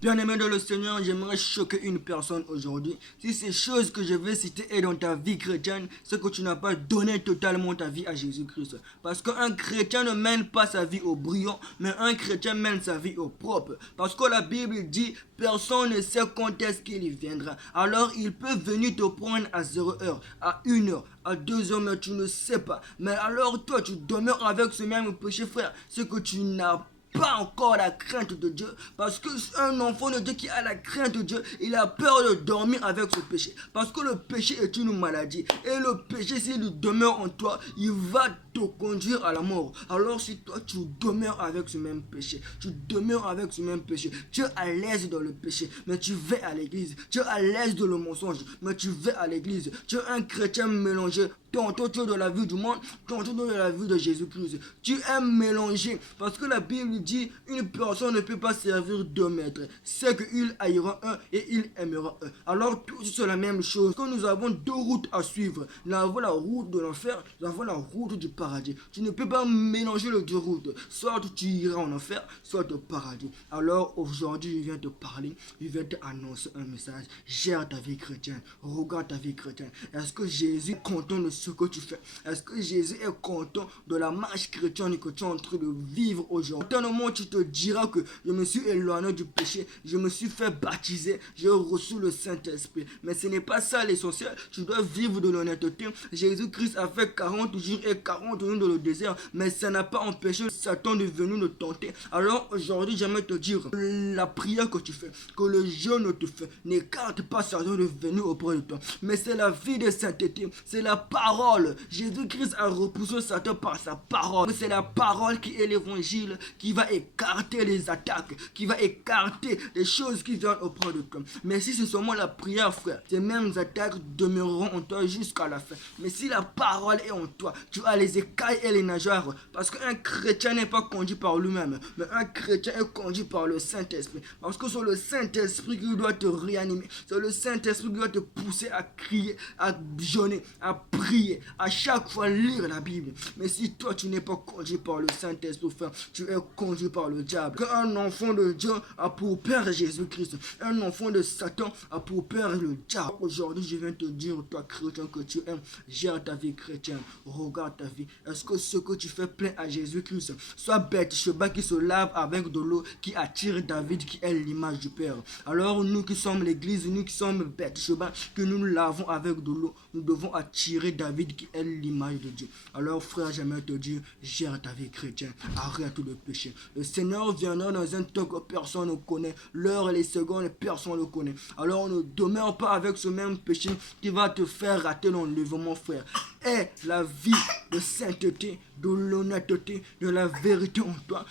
Bien-aimé dans le Seigneur, j'aimerais choquer une personne aujourd'hui. Si ces choses que je vais citer est dans ta vie chrétienne, c'est que tu n'as pas donné totalement ta vie à Jésus-Christ. Parce qu'un chrétien ne mène pas sa vie au brillant, mais un chrétien mène sa vie au propre. Parce que la Bible dit, personne ne sait quand est-ce qu'il y viendra. Alors il peut venir te prendre à 0 heure, à 1 heure, à 2 heures, mais tu ne sais pas. Mais alors toi, tu demeures avec ce même péché, frère. Ce que tu n'as pas encore la crainte de Dieu, parce que un enfant de Dieu qui a la crainte de Dieu, il a peur de dormir avec ce péché, parce que le péché est une maladie, et le péché, s'il demeure en toi, il va te conduire à la mort. Alors si toi tu demeures avec ce même péché, tu demeures avec ce même péché, tu es à l'aise dans le péché, mais tu vas à l'église, tu es à l'aise dans le mensonge, mais tu vas à l'église, tu es un chrétien mélangé, tantôt tu es dans la vie du monde, tantôt dans la vie de Jésus-Christ, tu es mélangé, parce que la Bible dit, une personne ne peut pas servir deux maîtres, c'est qu'il haïra un et il aimera un. Alors tous c'est la même chose, que nous avons deux routes à suivre, nous avons la route de l'enfer, nous avons la route du paradis. Tu ne peux pas mélanger les deux routes, soit tu iras en enfer, soit au paradis. Alors aujourd'hui je viens te parler, je viens te annoncer un message. Gère ta vie chrétienne, regarde ta vie chrétienne. Est-ce que Jésus est content de ce que tu fais? Est-ce que Jésus est content de la marche chrétienne que tu es en train de vivre aujourd'hui? Certainement tu te diras que je me suis éloigné du péché, je me suis fait baptiser, j'ai reçu le Saint-Esprit. Mais ce n'est pas ça l'essentiel, tu dois vivre de l'honnêteté. Jésus-Christ a fait 40 jours et 40 nuits dans le désert, mais ça n'a pas empêché Satan de venir le tenter. Alors aujourd'hui j'aimerais te dire, la prière que tu fais, que le jeûne que tu fais, n'écarte pas Satan de venir auprès de toi. Mais c'est la vie de sainteté, c'est la parole. Jésus-Christ a repoussé Satan par sa parole. C'est la parole qui est l'évangile, qui va écarter les attaques, qui va écarter les choses qui viennent auprès de toi. Mais si c'est seulement la prière, frère, ces mêmes attaques demeureront en toi jusqu'à la fin. Mais si la parole est en toi, tu as les écailles et les nageoires. Parce qu'un chrétien n'est pas conduit par lui-même, mais un chrétien est conduit par le Saint-Esprit. Parce que c'est le Saint-Esprit qui doit te réanimer. C'est le Saint-Esprit qui doit te pousser à crier, à jeûner, à prier, à chaque fois lire la Bible. Mais si toi tu n'es pas conduit par le Saint-Esprit, frère, tu es conduit par le diable. Qu'un enfant de Dieu a pour père Jésus-Christ, un enfant de Satan a pour père le diable. Aujourd'hui je viens te dire, toi chrétien que tu aimes, gère ta vie chrétienne, regarde ta vie. Est-ce que ce que tu fais plaît à Jésus-Christ? Soit Bathsheba qui se lave avec de l'eau qui attire David, qui est l'image du Père. Alors nous qui sommes l'église, nous qui sommes Bathsheba, que nous nous lavons avec de l'eau, nous devons attirer David qui est l'image de Dieu. Alors frère, j'aimerais te dire, gère ta vie chrétienne, arrête le péché. Le Seigneur viendra dans un temps que personne ne connaît, l'heure et les secondes, personne ne connaît. Alors ne demeure pas avec ce même péché qui va te faire rater l'enlèvement, frère. Aie la vie de sainteté, de l'honnêteté, de la vérité en toi,